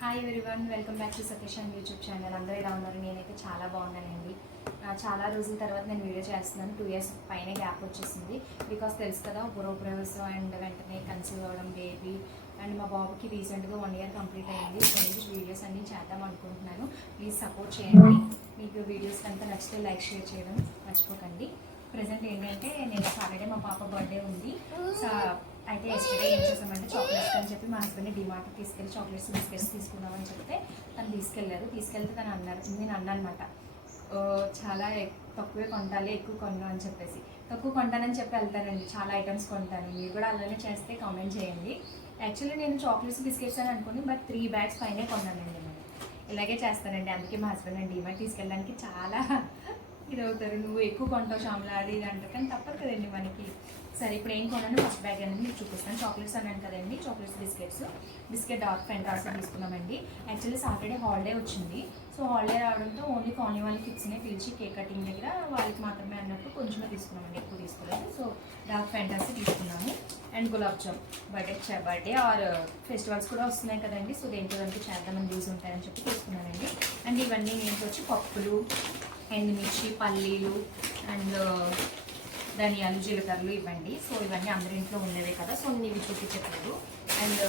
Hi everyone, welcome back to Satish YouTube channel. అందరూ ఎలా ఉన్నారు? నేనైతే చాలా బాగున్నానండి. చాలా రోజుల తర్వాత నేను వీడియో చేస్తున్నాను. 2 years పైన గ్యాప్ వచ్చేసింది. బికాస్ తెలుసు కదా, గృహప్రవేశం అండ్ వెంటనే కన్సీవ్ అవ్వడం బేబీ అండ్ మా బాబుకి రీసెంట్గా 1 year కంప్లీట్ అయ్యింది. సో వీడియోస్ అన్నీ చేద్దాం అనుకుంటున్నాను. ప్లీజ్ సపోర్ట్ చేయండి. మీకు వీడియోస్ కనుక నచ్చితే లైక్ షేర్ చేయడం మర్చిపోకండి. ప్రజెంట్ ఏంటంటే నేను సాటర్డే మా పాప బర్త్డే ఉంది. అయితే ఎస్టర్డే ఏం చేసామంటే చాక్లెట్స్ అని చెప్పి మా హస్బెండ్ని డిమార్ట్కి తీసుకెళ్ళి చాక్లెట్స్ బిస్కెట్స్ తీసుకున్నామని చెప్తే తను తీసుకెళ్తే తను నేను అన్నమాట, చాలా తక్కువే కొంటాలి, ఎక్కువ కొన్నాను అని చెప్పేసి. తక్కువ కొంటానని చెప్పి వెళ్తానండి, చాలా ఐటమ్స్ కొంటాను. మీరు కూడా అలానే చేస్తే కామెంట్ చేయండి. యాక్చువల్లీ నేను చాక్లెట్స్ బిస్కెట్స్ అని అనుకుని బట్ 3 bags పైనే కొన్నానండి. నేను ఇలాగే చేస్తానండి. అందుకే మా హస్బెండ్ నేను డిమార్ట్ తీసుకెళ్ళడానికి చాలా ఇదవుతారు, నువ్వు ఎక్కువ కొంటావు శ్యామల అది ఇది అంటారు. కానీ తప్పదు కదండి మనకి. సరే, ఇప్పుడు ఏం కొన్నాను ఫస్ట్ బ్యాగ్ అనేది మీకు చూపిస్తాను. చాక్లెట్స్ అన్నాను కదండి, చాక్లెట్స్ బిస్కెట్ డార్క్ ఫెంటాస్ తీసుకున్నామండి. యాక్చువల్లీ సాటర్డే హాలిడే వచ్చింది. సో హాలిడే రావడంతో ఓన్లీ కాలనీ వాళ్ళ కిడ్స్నే పిలిచి కేక్ కటింగ్ దగ్గర వాళ్ళకి మాత్రమే అన్నట్టు కొంచెమే తీసుకున్నామండి, ఎక్కువ తీసుకోలేదు. సో డార్క్ ఫెంటాస్ తీసుకున్నాము. And gulab jam birthday or festivals కూడా వస్తున్నాయి కదండి. సో దేంట్లో దానికి చేద్దామని యూజ్ ఉంటాయని చెప్పి తీసుకున్నానండి. అండ్ ఇవన్నీ నేను వచ్చి పప్పులు, ఎండుమిర్చి, పల్లీలు అండ్ ధనియాలు, జీలకర్రలు ఇవ్వండి. సో ఇవన్నీ అందరి ఇంట్లో ఉండేవే కదా. సో నేను ఇవి చూపించట్లేదు. అండ్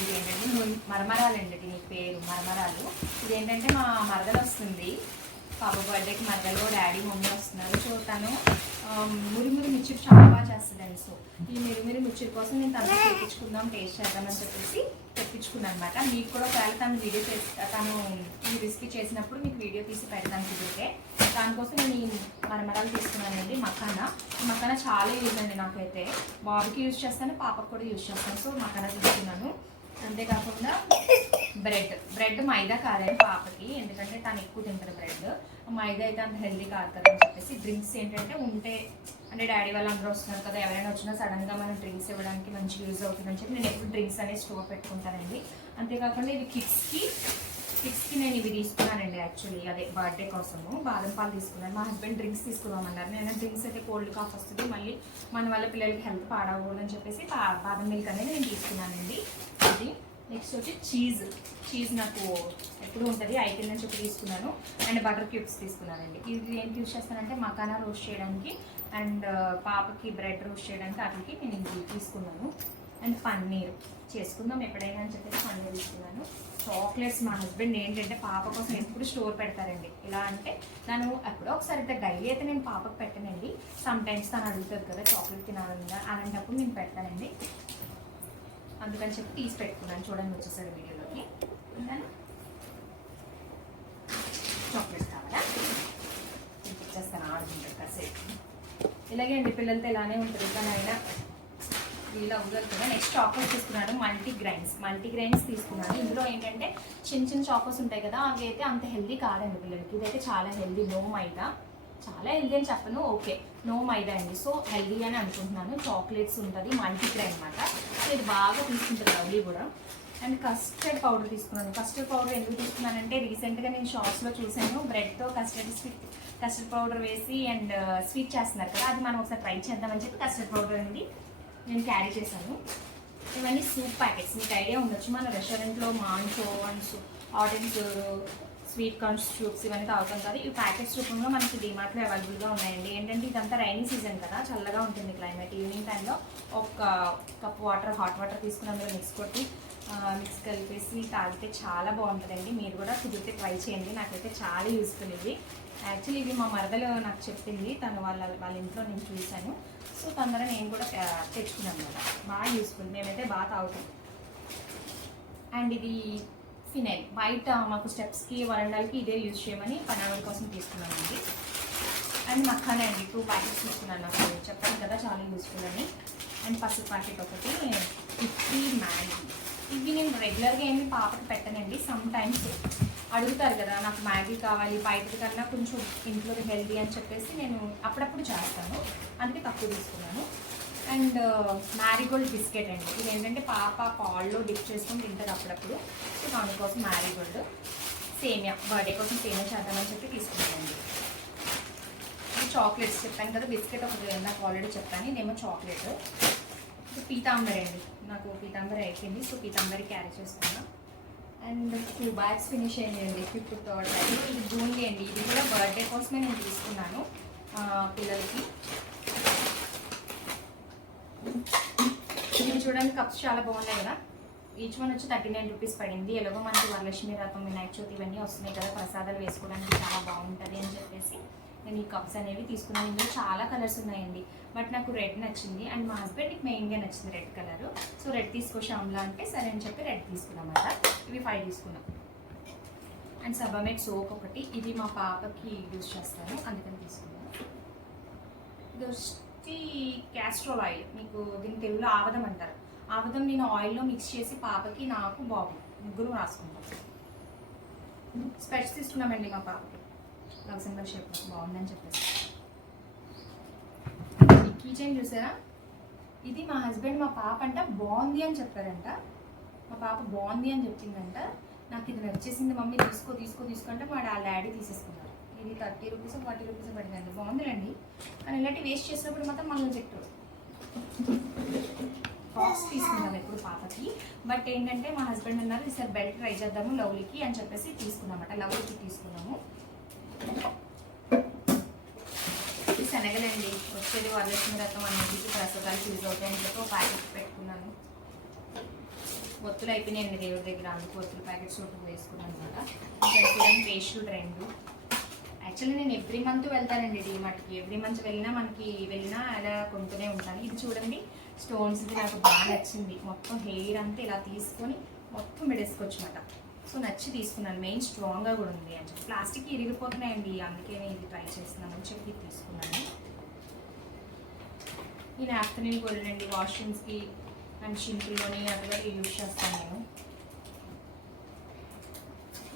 ఇది ఏంటంటే మరమరాలు అండి, దీని పేరు మరమరాలు. ఇదేంటంటే మా మరదలు వస్తుంది పాప బర్త్డేకి. మరదలు డాడీ మమ్మీ వస్తున్నారు. సో తను మురిమురి మిర్చిలు చాలా బాగా చేస్తుందండి. సో ఈ మురిమురి మిర్చిల కోసం నేను తను తెప్పించుకుందాం, టేస్ట్ చేద్దామని చెప్పేసి తెప్పించుకున్నాను అనమాట. మీకు కూడా ఒకవేళ తను ఈ రెసిపీ చేసినప్పుడు మీకు వీడియో తీసి పెడతాను కుదిరితే. దానికోసం నేను ఈ మరమరాలు తీసుకున్నానండి. మకానా చాలా యూజ్ అండి. నాకైతే బాబుకి యూజ్ చేస్తాను, పాపకు కూడా యూజ్ చేస్తాను. సో మకానా తీసుకున్నాను. అంతేకాకుండా బ్రెడ్ మైదా కాదండి పాపకి, ఎందుకంటే తను ఎక్కువ తింటారు బ్రెడ్. మైదా అయితే అంత హెల్దీ కాదు కదా అని చెప్పేసి. డ్రింక్స్ ఏంటంటే అంటే డాడీ వాళ్ళు అందరూ వస్తున్నారు కదా, ఎవరైనా వచ్చినా సడన్గా మనం డ్రింక్స్ ఇవ్వడానికి మంచి యూజ్ అవుతుందని చెప్పి నేను ఎప్పుడు డ్రింక్స్ అనేది స్టోర్ పెట్టుకుంటానండి. అంతేకాకుండా ఇది కిడ్స్కి నేను ఇవి తీసుకున్నానండి. యాక్చువల్లీ అదే బర్త్డే కోసము బాదం పాలు తీసుకున్నాను. మా హస్బెండ్ డ్రింక్స్ తీసుకున్నామన్నారు. నేను డ్రింక్స్ అయితే కోల్డ్ కాఫ్ వస్తుంది, మళ్ళీ మన వల్ల పిల్లలకి హెల్త్ పాడకూడదని చెప్పేసి బాదం మిల్క్ అనేది నేను తీసుకున్నానండి. ఇది నెక్స్ట్ వచ్చి చీజ్ నాకు ఎప్పుడు ఉంటుంది, అయిపోయిందని చెప్పి తీసుకున్నాను. అండ్ బటర్ క్యూబ్స్ తీసుకున్నానండి. ఇది ఏం యూజ్ చేస్తానంటే మకానా రోస్ట్ చేయడానికి అండ్ పాపకి బ్రెడ్ రోస్ట్ చేయడానికి అట్లకి నేను ఇది తీసుకున్నాను. అండ్ పన్నీర్ చేసుకుందాం ఎప్పుడైనా అని చెప్పేసి పన్నీర్ తీసుకున్నాను. చాక్లెట్స్ మా హస్బెండ్ ఏంటంటే పాప కోసం ఎప్పుడు స్టోర్ పెడతారండి. ఇలా అంటే నన్ను ఎప్పుడో ఒకసారి డైలీ అయితే నేను పాపకు పెట్టానండి. సమ్ టైమ్స్ తను అడుగుతుంది కదా చాక్లెట్ తినాలంగా, అలాంటప్పుడు నేను పెడతానండి. అందుకని చెప్పి తీసి పెట్టుకున్నాను. చూడండి వచ్చేసరి వీడియోలోకి. చాక్లెట్స్ కావాలా ఇచ్చేస్తాను, ఆడుకుంటారు కాసేపు. ఇలాగే అండి, పిల్లలతో ఇలానే ఉంటుంది. కానీ అయినా వీళ్ళు అవ్వగలరు కదా. నెక్స్ట్ చాకోస్ తీసుకున్నాను, మల్టీగ్రైన్స్ తీసుకున్నాను. ఇందులో ఏంటంటే చిన్న చాకోస్ ఉంటాయి కదా, అవి అయితే అంత హెల్దీ కాదండి పిల్లలకి. ఇదైతే చాలా హెల్దీ, నో మైదా. చాలా హెల్దీ అని చెప్పను, ఓకే నో మైదా అండి. సో హెల్దీ అని అనుకుంటున్నాను. చాక్లెట్స్ ఉంటుంది, మల్టీగ్రైన్ అనమాట. సో ఇది బాగా తీసుకుంటుంది రౌడీ కూడా. అండ్ కస్టర్డ్ పౌడర్ తీసుకున్నాను. కస్టర్డ్ పౌడర్ ఎందుకు తీసుకున్నానంటే రీసెంట్గా నేను షాప్స్లో చూసాను, బ్రెడ్తో కస్టర్డ్ పౌడర్ వేసి అండ్ స్వీట్ చేస్తున్నారు కదా, అది మనం ఒకసారి ట్రై చేద్దామని చెప్పి కస్టర్డ్ పౌడర్ అనేది నేను క్యారీ చేశాను. ఇవన్నీ సూప్ ప్యాకెట్స్, మీకు ఐడియా ఉండొచ్చు, మన రెస్టారెంట్లో manchow and hot and sweet corn soups ఇవన్నీ తాగుతాం కదా. ఈ ప్యాకెట్స్ రూపంలో మనకి డిమార్ట్లో అవైలబుల్గా ఉన్నాయండి. ఏంటంటే ఇదంతా రైనీ సీజన్ కదా, చల్లగా ఉంటుంది క్లైమేట్. ఈవినింగ్ టైంలో ఒక కప్ వాటర్, హాట్ వాటర్ తీసుకుని అందులో మిక్స్ కలిపేసి తాగితే చాలా బాగుంటుందండి. మీరు కూడా కుదిరితే ట్రై చేయండి. నాకైతే చాలా యూస్ఫుల్ ఇది. యాక్చువల్లీ ఇది మా మరదలు నాకు చెప్పింది, తను వాళ్ళ ఇంట్లో నేను చూశాను. సో తొందర నేను కూడా తెచ్చుకున్నాను అనమాట. బాగా యూస్ఫుల్, మేమైతే బాగా తాగుతాం. అండ్ ఇది ఫినైల్, బయట మాకు స్టెప్స్కి వరండాలకి ఇదే యూజ్ చేయమని పనావల కోసం తీసుకున్నానండి. అండ్ మఖానా అండి 2 ప్యాకెట్స్ తీసుకున్నాను. నాకు చెప్పాను కదా చాలా యూస్ఫుల్ అని. అండ్ పసుపు ప్యాకెట్ ఒకటి, 50 మ్యాగీ. ఇవి నేను రెగ్యులర్గా ఏమి పాపకి పెట్టనండి. సమ్ టైమ్స్ అడుగుతారు కదా, నాకు మ్యాగీ కావాలి బయట కన్నా కొంచెం ఇంట్లో హెల్దీ అని చెప్పేసి నేను అప్పుడప్పుడు చేస్తాను, అందుకే తక్కువ తీసుకున్నాను. అండ్ మ్యారీగోల్డ్ బిస్కెట్ అండి. ఇది ఏంటంటే పాప పాల్లో డిప్ చేసుకొని తింటుంది అప్పుడప్పుడు. సో దానికోసం మ్యారీగోల్డ్. సేమియా, బర్త్డే కోసం సేమియా చేద్దామని చెప్పి తీసుకున్నానండి. చాక్లెట్స్ చెప్పాను కదా, బిస్కెట్ ఒకటి నాకు ఆల్రెడీ చెప్పాను, ఇదేమో చాక్లెట్. పీతాంబరి అండి, నాకు పీతాంబరి అయిపోయింది. సో పీతాంబరి క్యారీ చేస్తున్నాను. అండ్ 2 బ్యాగ్స్ ఫినిష్ అయ్యండి. 5th థర్డ్ బ్యాగ్ ఇది జూన్లీ అండి. ఇది కూడా బర్త్డే కోసమే నేను తీసుకున్నాను పిల్లలకి. ఇది చూడండి, కప్స్ చాలా బాగున్నాయి కదా. ఈచ్ వన్ వచ్చి 39 రూపీస్ పడింది. ఎలాగో మనకి వరలక్ష్మి వ్రతం, వినాయక చవితి ఇవన్నీ వస్తున్నాయి కదా, ప్రసాదాలు వేసుకోవడానికి చాలా బాగుంటుంది అని చెప్పేసి నేను ఈ కప్స్ అనేవి తీసుకున్నాను. ఇందులో చాలా కలర్స్ ఉన్నాయండి, బట్ నాకు రెడ్ నచ్చింది అండ్ మా హస్బెండ్కి మెయిన్గా నచ్చింది రెడ్ కలర్. సో రెడ్ తీసుకో శ్యామ్లా అంటే సరే అని చెప్పి రెడ్ తీసుకున్నాం అన్నమాట. ఇవి 5 తీసుకున్నాం. అండ్ సబామెట్ సోప్ ఒకటి, ఇది మా పాపకి యూజ్ చేస్తాను అందుకని తీసుకున్నాను. ఇది వచ్చి క్యాస్ట్రోల్ ఆయిల్, మీకు దీని తెలుగులో ఆవదం అంటారు. ఆవదం నేను ఆయిల్లో మిక్స్ చేసి పాపకి, నాకు, బాబు ముగ్గురు రాసుకుంటాం. స్పెట్స్ తీసుకున్నామండి మా పాపకి, లక్సెంబర్గ్ షేప్ బాగుందని చెప్పేసి. కీ చైన్ చూసారా, ఇది మా హస్బెండ్ మా పాప అంట బాగుంది అని చెప్పారంట. మా పాప బాగుంది అని చెప్పిందంట. నాకు ఇది నచ్చేసింది మమ్మీ, తీసుకో తీసుకో తీసుకుంటే మా డాడీ తీసేసుకున్నారు. ఇది 30 రూపీస్ 40 రూపీస్ పడిందండి. బాగుందిలేండి, కానీ ఇలాంటి వేస్ట్ చేసినప్పుడు మాత్రం మళ్ళీ చెప్తారు. బాక్స్ తీసుకున్నాం ఎప్పుడు పాపకి, బట్ ఏంటంటే మా హస్బెండ్ అన్నారు ఈసారి బెల్ట్ ట్రై చేద్దాము లవ్లీకి అని చెప్పేసి తీసుకున్నామట. లవ్లీకి తీసుకున్నాము. ఇది శనగలండి, వచ్చేది వరలక్ష్మి వ్రతం అన్నింటికి ప్రసాదాలు యూజ్ అవుతాయని చెప్పి ఒక ప్యాకెట్ పెట్టుకున్నాను. ఒత్తులు అయిపోయినాయండి దేవుడి దగ్గర, అందుకు ఒత్తులు ప్యాకెట్స్ ఒకటి వేసుకున్నాను అనమాట. పేస్టులు 2. యాక్చువల్లీ నేను ఎవ్రీ మంత్ వెళ్తానండి డీమార్ట్కి. ఎవ్రీ మంత్ వెళ్ళినా అలా కొంటూనే ఉంటాను. ఇది చూడండి స్టోన్స్, ఇది నాకు బాగా నచ్చింది. మొత్తం హెయిర్ అంతా ఇలా తీసుకొని మొత్తం మెడేసుకోవచ్చు అనమాట. సో నచ్చి తీసుకున్నాను. మెయిన్ స్ట్రాంగ్గా కూడా ఉంది అని చెప్పి. ప్లాస్టిక్ ఇరిగిపోతున్నాయండి, అందుకే నేను ఇది ట్రై చేస్తున్నానని చెప్పి తీసుకున్నాను. నేను ఆఫ్టర్నూన్ కొనండి వాష్రూమ్స్కి అండ్ షింపుల్లోని అట్లా యూజ్ చేస్తాను నేను.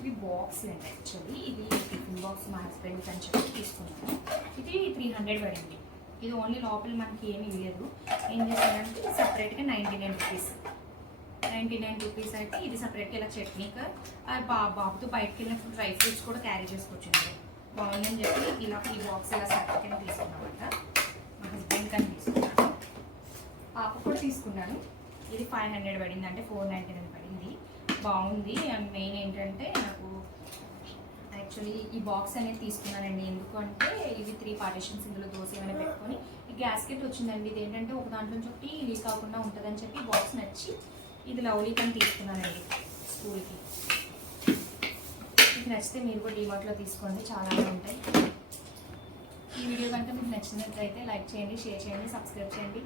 ఇవి బాక్స్ అండి, యాక్చువల్లీ ఇది టిఫిన్ బాక్స్ మా హస్బెండ్కి అని చెప్పి తీసుకున్నాను. ఇది 300 పడింది. ఇది ఓన్లీ లోపల మనకి ఏమీ ఇవ్వలేదు. ఏం చేశానంటే సపరేట్గా 99 రూపీస్. 99 రూపీస్ అయితే ఇది సపరేట్గా ఇలా చట్నీగా బాబుతో బయటకు వెళ్ళినప్పుడు డ్రై ఫ్రూట్స్ కూడా క్యారీ చేసుకోవచ్చు. బాగుందని చెప్పి ఇలా ఈ బాక్స్ ఇలా సపరేట్గా తీసుకున్నామంట. మా హస్బెండ్కి అని తీసుకున్నాను, పాప కూడా తీసుకున్నాను. ఇది 500 పడింది, అంటే 499 పడింది. బాగుంది. అండ్ మెయిన్ ఏంటంటే నాకు యాక్చువల్లీ ఈ బాక్స్ అనేది తీసుకున్నానండి. ఎందుకు అంటే ఇది 3 పార్టిషన్స్, ఇందులో దోశ ఏమైనా పెట్టుకొని ఈ గ్యాస్కెట్ వచ్చిందండి. ఇది ఏంటంటే ఒక దాంట్లో ఒకటి లీక్ కాకుండా ఉంటుందని చెప్పి బాక్స్ నచ్చి ఇది లవ్లీకి అని తీసుకున్నానండి స్కూల్కి. మీకు నచ్చితే మీరు కూడా డీమార్ట్లో తీసుకోండి, చాలా ఉంటాయి. ఈ వీడియో కనుక మీకు నచ్చినట్లయితే లైక్ చేయండి, షేర్ చేయండి, సబ్స్క్రైబ్ చేయండి.